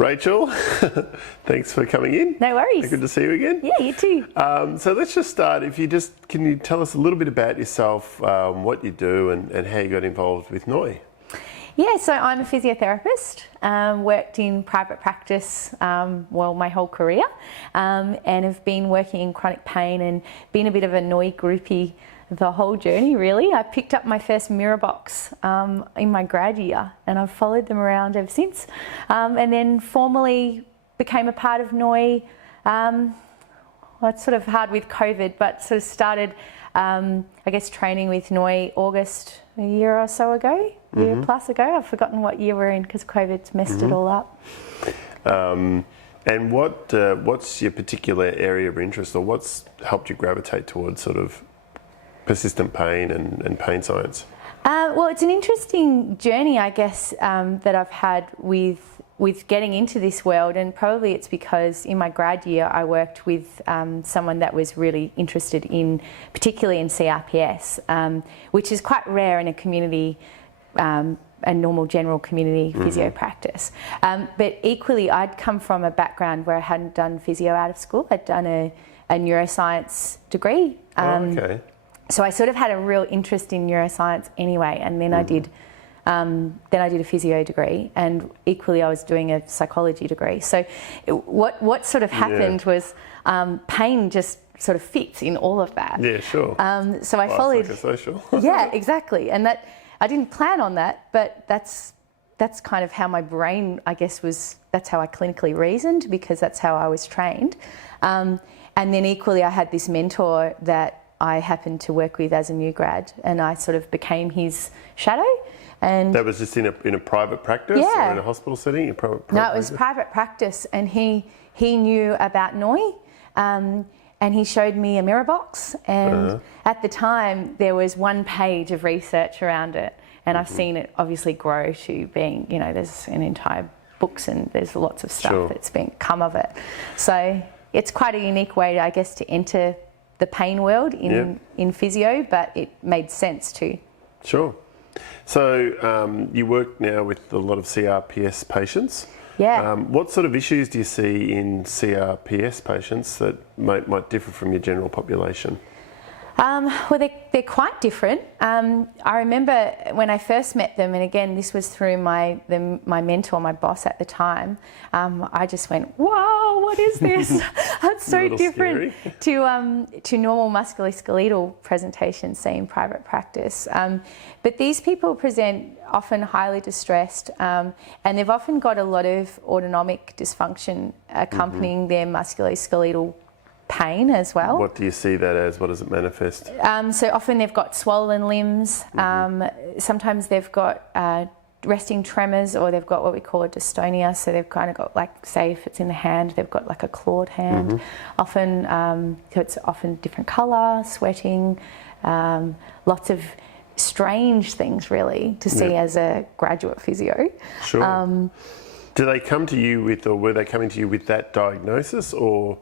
Rachael, thanks for coming in. No worries. Good to see you again. Yeah, you too. So let's just start. Can you tell us a little bit about yourself, what you do and how you got involved with Noi? Yeah, so I'm a physiotherapist, worked in private practice, my whole career, and have been working in chronic pain and been a bit of a Noi groupie the whole journey, really. I picked up my first mirror box in my grad year, and I've followed them around ever since. And then formally became a part of Noi. It's sort of hard with COVID, but sort of started, training with Noi August a year or so ago, year plus ago. I've forgotten what year we're in because COVID's messed it all up. And what's your particular area of interest, or what's helped you gravitate towards sort of persistent pain and pain science? Well, it's an interesting journey, I guess, that I've had with getting into this world, and probably it's because in my grad year I worked with someone that was really interested in, particularly in CRPS, which is quite rare in a community, a normal general community physio practice. But equally, I'd come from a background where I hadn't done physio out of school. I'd done a neuroscience degree. Okay. So I sort of had a real interest in neuroscience anyway, and then I did a physio degree, and equally I was doing a psychology degree. So what sort of happened was pain just sort of fits in all of that. Yeah, sure. So I followed. Psychosocial. Yeah, exactly, and that I didn't plan on that, but that's kind of how my brain, I guess, was. That's how I clinically reasoned, because that's how I was trained. And then equally, I had this mentor that I happened to work with as a new grad, and I sort of became his shadow. And that was just in a private practice, yeah, or in a hospital setting? No, it was private practice, and he knew about Noi, and he showed me a mirror box, and at the time there was one page of research around it, and I've seen it obviously grow to being, there's an entire books and there's lots of stuff that's come of it. So it's quite a unique way, I guess, to enter the pain world in physio, but it made sense too. Sure. So you work now with a lot of CRPS patients. Yeah. What sort of issues do you see in CRPS patients that might differ from your general population? Well, they're quite different. I remember when I first met them, and again, this was through my mentor, my boss at the time. I just went, "Wow, what is this?" It's so different to normal musculoskeletal presentations, say in private practice. But these people present often highly distressed, and they've often got a lot of autonomic dysfunction accompanying their musculoskeletal pain as well. What do you see that as? What does it manifest? So often they've got swollen limbs. Sometimes they've got resting tremors, or they've got what we call a dystonia. So they've kind of got, like, say if it's in the hand, they've got like a clawed hand. Often, so it's often different colour, sweating, lots of strange things really to see as a graduate physio. Sure. Do they come to you with, or were they coming to you with that diagnosis, or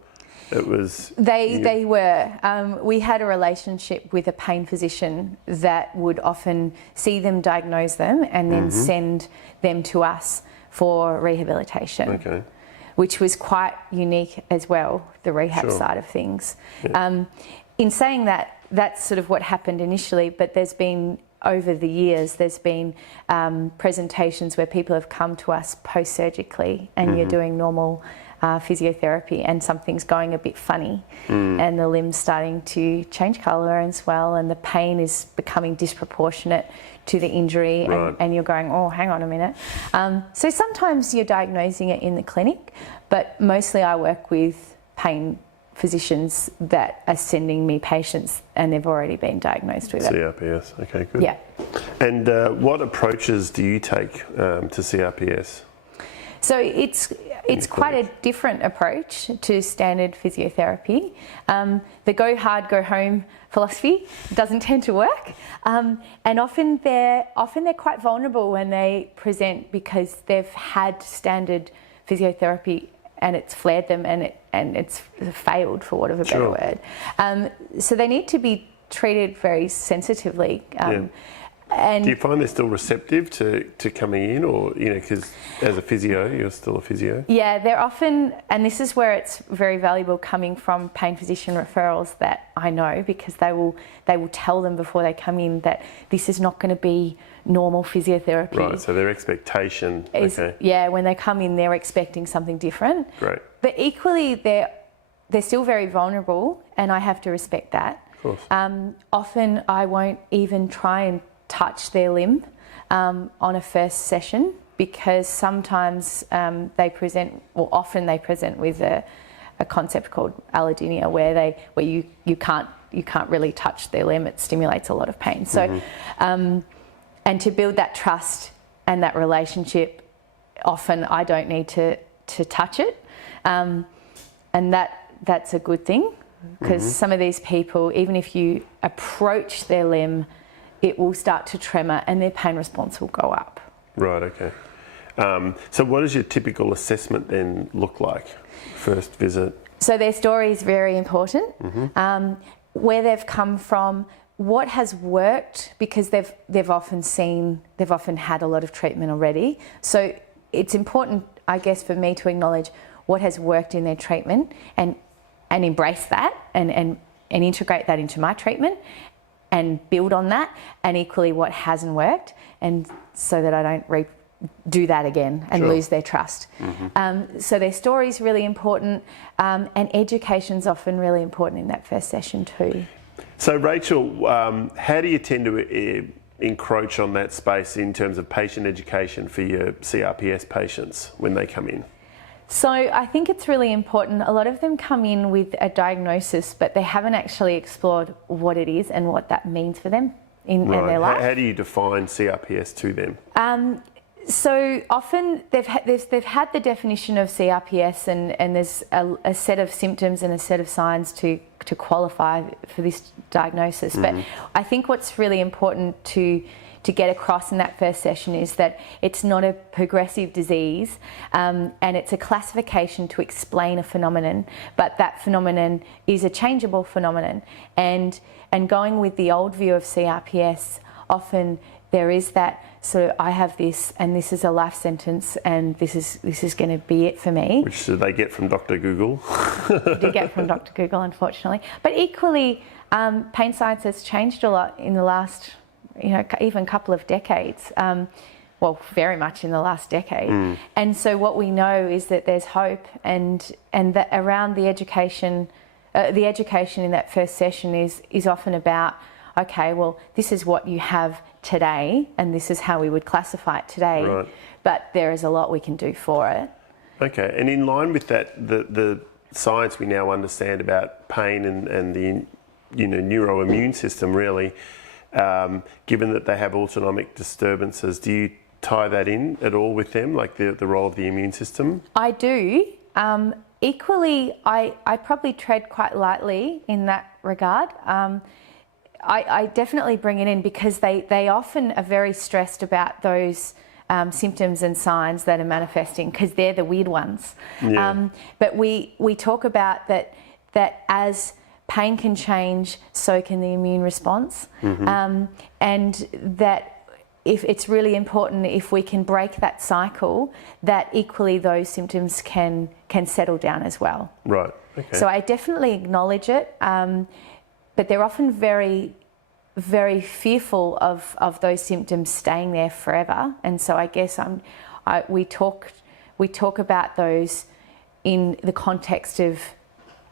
it was... They were. We had a relationship with a pain physician that would often see them, diagnose them, and then send them to us for rehabilitation. Okay. Which was quite unique as well, the rehab side of things. Yeah. In saying that, that's sort of what happened initially, but there's been, over the years, there's been presentations where people have come to us post-surgically, and you're doing normal physiotherapy, and something's going a bit funny, and the limb's starting to change colour and swell, and the pain is becoming disproportionate to the injury, and you're going, oh, hang on a minute. So sometimes you're diagnosing it in the clinic, but mostly I work with pain physicians that are sending me patients and they've already been diagnosed with it. CRPS, okay, good. Yeah. And what approaches do you take to CRPS? So it's quite a different approach to standard physiotherapy. The go hard, go home philosophy doesn't tend to work, and often they're quite vulnerable when they present, because they've had standard physiotherapy and it's flared them and it's failed, for want of a better word. So they need to be treated very sensitively. And do you find they're still receptive to coming in, or, you know, because as a physio, you're still a physio? Yeah, they're often, and this is where it's very valuable coming from pain physician referrals that I know, because they will tell them before they come in that this is not going to be normal physiotherapy. Right, so their expectation is, okay. Yeah, when they come in, they're expecting something different. Great. But equally, they're still very vulnerable, and I have to respect that. Of course. Often I won't even try and touch their limb on a first session, because sometimes often they present with a concept called allodynia, where you can't really touch their limb. It stimulates a lot of pain. So, and to build that trust and that relationship, often I don't need to touch it, and that's a good thing, because some of these people, even if you approach their limb, it will start to tremor and their pain response will go up. Right, okay. So what does your typical assessment then look like, first visit? So their story is very important. Where they've come from, what has worked, because they've often had a lot of treatment already. So it's important, I guess, for me to acknowledge what has worked in their treatment and embrace that and integrate that into my treatment and build on that, and equally what hasn't worked, and so that I don't do that again and lose their trust. So their story is really important, and education's often really important in that first session too. So Rachel, how do you tend to encroach on that space in terms of patient education for your CRPS patients when they come in? So I think it's really important. A lot of them come in with a diagnosis, but they haven't actually explored what it is and what that means for them in their life. How do you define CRPS to them? So often they've had the definition of CRPS, and there's a set of symptoms and a set of signs to qualify for this diagnosis. But I think what's really important to get across in that first session is that it's not a progressive disease, and it's a classification to explain a phenomenon, but that phenomenon is a changeable phenomenon. And going with the old view of CRPS, often there is that sort of, I have this and this is a life sentence and this is going to be it for me. Which did they get from Dr. Google? Did get from Dr. Google, unfortunately. But equally, pain science has changed a lot in the last, even couple of decades. Well, very much in the last decade. And so what we know is that there's hope, and that around the education in that first session is often about, okay, well, this is what you have today, and this is how we would classify it today. Right. But there is a lot we can do for it. Okay, and in line with that, the science we now understand about pain and the neuroimmune system, really, given that they have autonomic disturbances, do you tie that in at all with them, like the role of the immune system? I do. Equally, I probably tread quite lightly in that regard. I definitely bring it in because they often are very stressed about those symptoms and signs that are manifesting, because they're the weird ones. Yeah. But we talk about that as pain can change, so can the immune response, and that if it's really important, if we can break that cycle, that equally those symptoms can settle down as well. Right. Okay. So I definitely acknowledge it, but they're often very, very fearful of those symptoms staying there forever. And so I guess we talk about those in the context of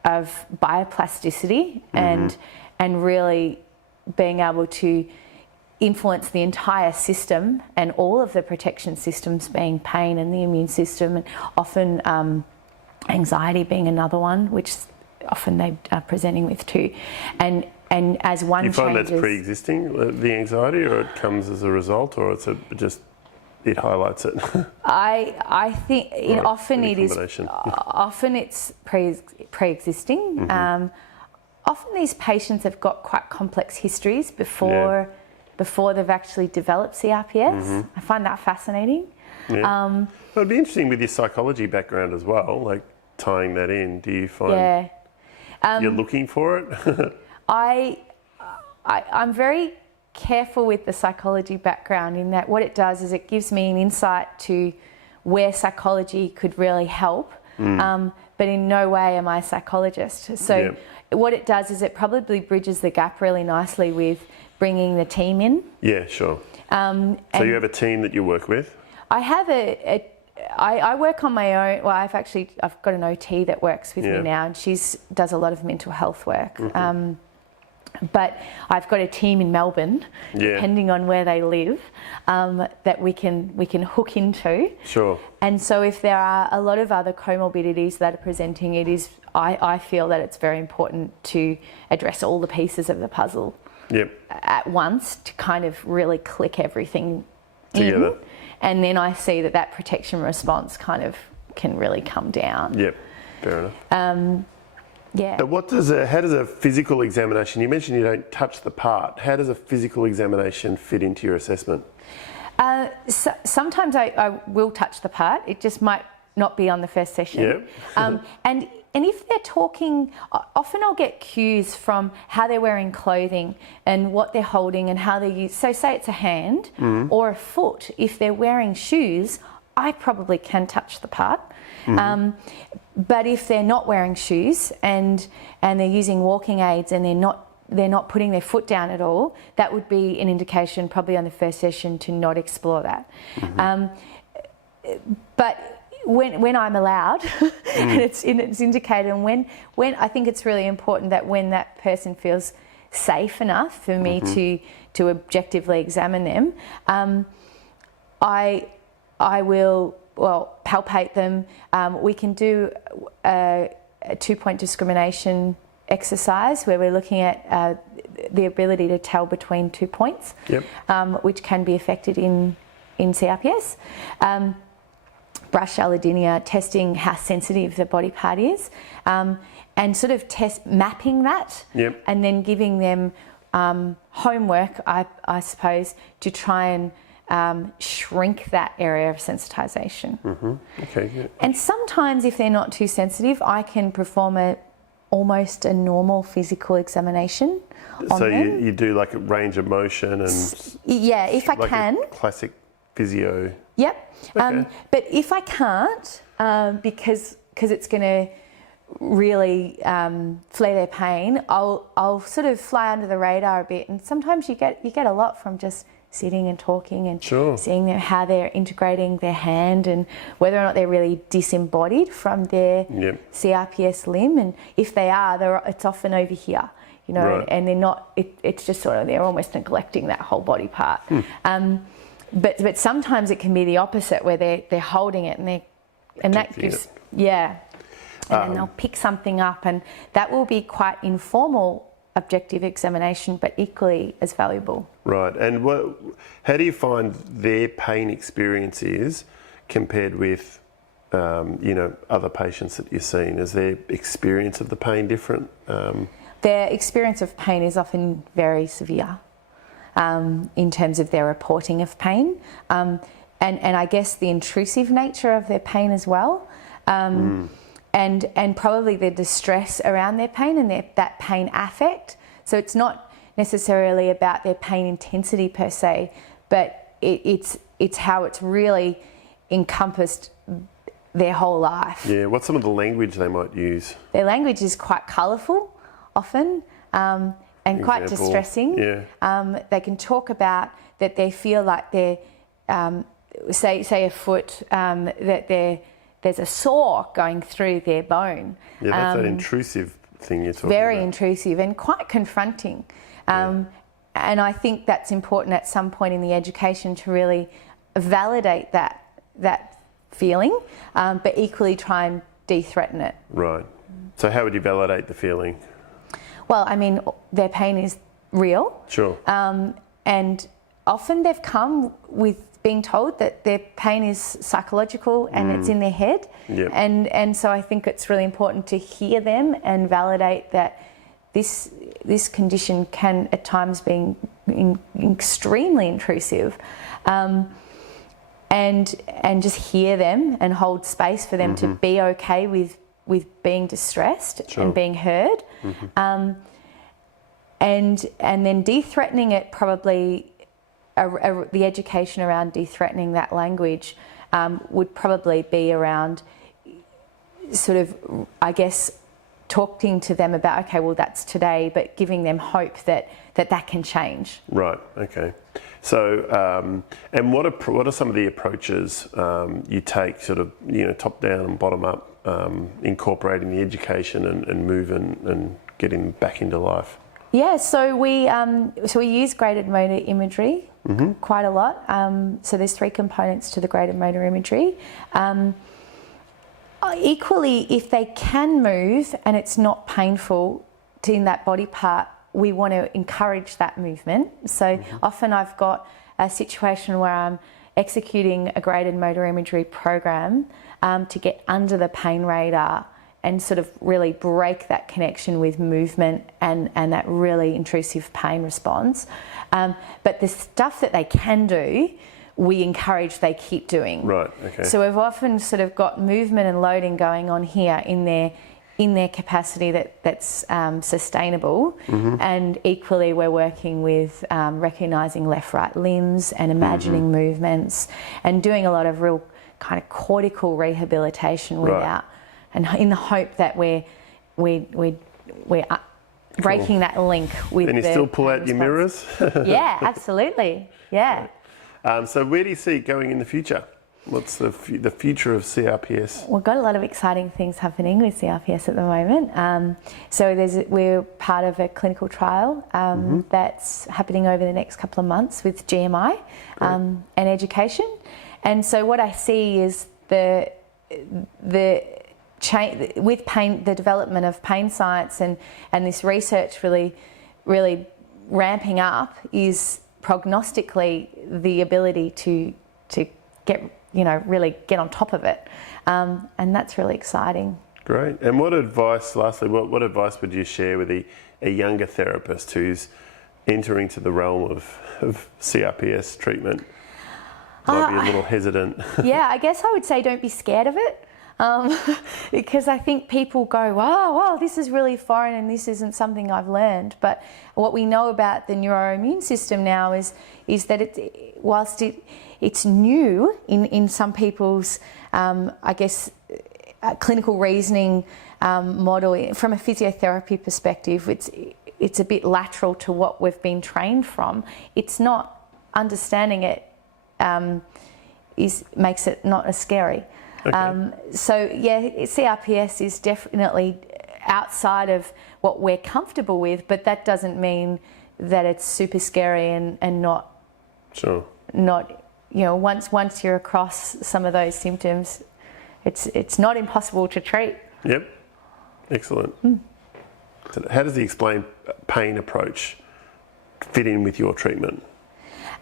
bioplasticity and really being able to influence the entire system and all of the protection systems, being pain and the immune system, and often anxiety being another one, which often they are presenting with too. And as one changes... Do you find that's pre-existing, the anxiety, or it comes as a result, or it's it highlights it? I think often it is. Combination. Often it's pre-existing. Often these patients have got quite complex histories before they've actually developed CRPS. I find that fascinating. Yeah. Well, it'd be interesting with your psychology background as well, like tying that in. Do you find you're looking for it? I'm very careful with the psychology background in that what it does is it gives me an insight to where psychology could really help, but in no way am I a psychologist. So what it does is it probably bridges the gap really nicely with bringing the team in. Yeah, sure. So you have a team that you work with? I have I work on my own. Well, I've got an OT that works with me now, and she does a lot of mental health work. But I've got a team in Melbourne, depending on where they live, that we can hook into. Sure. And so if there are a lot of other comorbidities that are presenting, I feel that it's very important to address all the pieces of the puzzle at once to kind of really click everything together. And then I see that protection response kind of can really come down. Yep, fair enough. How does a physical examination, you mentioned you don't touch the part, how does a physical examination fit into your assessment? Sometimes I will touch the part, it just might not be on the first session. And if they're talking, often I'll get cues from how they're wearing clothing and what they're holding and how they use. So say it's a hand or a foot. If they're wearing shoes, I probably can touch the part. But if they're not wearing shoes and they're using walking aids and they're not putting their foot down at all, that would be an indication probably on the first session to not explore that. But when I'm allowed, and it's indicated, and when I think it's really important that when that person feels safe enough for me to objectively examine them, I will palpate them. We can do a 2-point discrimination exercise where we're looking at the ability to tell between 2 points, which can be affected in CRPS. Brush allodynia, testing how sensitive the body part is, and sort of mapping that, and then giving them homework, I suppose, to try and shrink that area of sensitisation. And sometimes if they're not too sensitive, I can perform almost a normal physical examination on them. So you do like a range of motion and... Yeah, if I like can. A classic physio... Yep. But if I can't, because it's going to really flare their pain, I'll sort of fly under the radar a bit. And sometimes you get a lot from just sitting and talking and seeing how they're integrating their hand and whether or not they're really disembodied from their CRPS limb. And if they are, it's often over here, and they're not. It's just sort of they're almost neglecting that whole body part. But sometimes it can be the opposite where they're holding it and that gives and then they'll pick something up, and that will be quite informal objective examination, but equally as valuable. Right. And how do you find their pain experience is compared with other patients that you've seen? Is their experience of the pain different? Their experience of pain is often very severe. In terms of their reporting of pain, and I guess the intrusive nature of their pain as well, and probably the distress around their pain and that pain affect. So it's not necessarily about their pain intensity per se, but it's how it's really encompassed their whole life. Yeah, what's some of the language they might use? Their language is quite colourful often. And quite distressing. They can talk about that they feel like they're, say a foot, that there's a saw going through their bone. Yeah, that's an intrusive thing you're talking about. Very intrusive and quite confronting. And I think that's important at some point in the education to really validate that feeling, but equally try and de-threaten it. Right. So how would you validate the feeling? Well, I mean, their pain is real. Sure. And often they've come with being told that their pain is psychological and it's in their head. And so I think it's really important to hear them and validate that this condition can at times be extremely intrusive. And just hear them and hold space for them to be okay with being distressed and being heard. and then de-threatening it, probably the education around de-threatening that language would probably be around sort of, I guess, talking to them about, okay, well, that's today, but giving them hope that can change. Right. Okay. So, and what are some of the approaches you take, sort of, top down and bottom up, incorporating the education and moving and getting back into life? Yeah. So we use graded motor imagery quite a lot. So there's 3 components to the graded motor imagery. Equally, if they can move and it's not painful in that body part, we want to encourage that movement. So often I've got a situation where I'm executing a graded motor imagery program to get under the pain radar and sort of really break that connection with movement and that really intrusive pain response. But the stuff that they can do, we encourage they keep doing. Right, okay. So we've often sort of got movement and loading going on here in their capacity that's sustainable, and equally we're working with recognising left-right limbs and imagining movements and doing a lot of real kind of cortical rehabilitation without, and in the hope that we're breaking that link with. And you still pull out your mirrors? Yeah, absolutely. Yeah. So where do you see it going in the future? What's the future of CRPS? We've got a lot of exciting things happening with CRPS at the moment. So we're part of a clinical trial that's happening over the next couple of months with GMI and education. And so what I see is with pain, the development of pain science and this research really ramping up is prognostically the ability to get, really get on top of it. And that's really exciting. Great. And what advice, lastly, what advice would you share with a younger therapist who's entering to the realm of CRPS treatment? Might be a little hesitant. Yeah, I guess I would say don't be scared of it. Because I think people go, wow, this is really foreign and this isn't something I've learned. But what we know about the neuroimmune system now is that whilst it's new in some people's, I guess, clinical reasoning model, from a physiotherapy perspective, it's a bit lateral to what we've been trained from. It's not understanding it makes it not as scary. Okay. So yeah, CRPS is definitely outside of what we're comfortable with, but that doesn't mean that it's super scary and not. Sure. Not, once you're across some of those symptoms, it's not impossible to treat. Yep. Excellent. So how does the explain pain approach fit in with your treatment?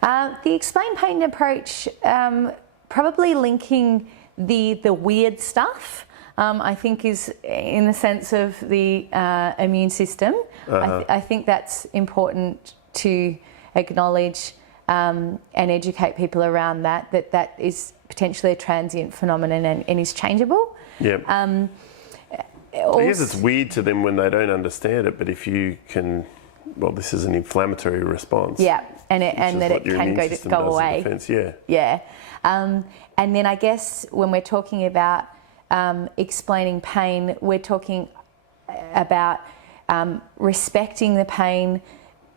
The explain pain approach, probably linking the weird stuff, I think, is in the sense of the immune system. I think that's important to acknowledge and educate people around that is potentially a transient phenomenon and is changeable. Yep. I guess it's weird to them when they don't understand it, but if you can, this is an inflammatory response. Yeah, and that it can go away. Defense, yeah. Yeah. And then I guess when we're talking about explaining pain, we're talking about respecting the pain,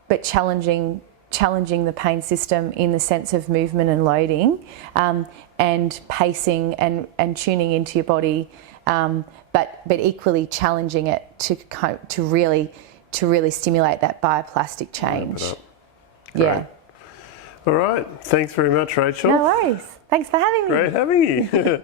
but challenging the pain system in the sense of movement and loading, and pacing and tuning into your body, but equally challenging it to really stimulate that bioplastic change. Yeah. All right. Thanks very much, Rachel. No worries. Thanks for having me. Great having you.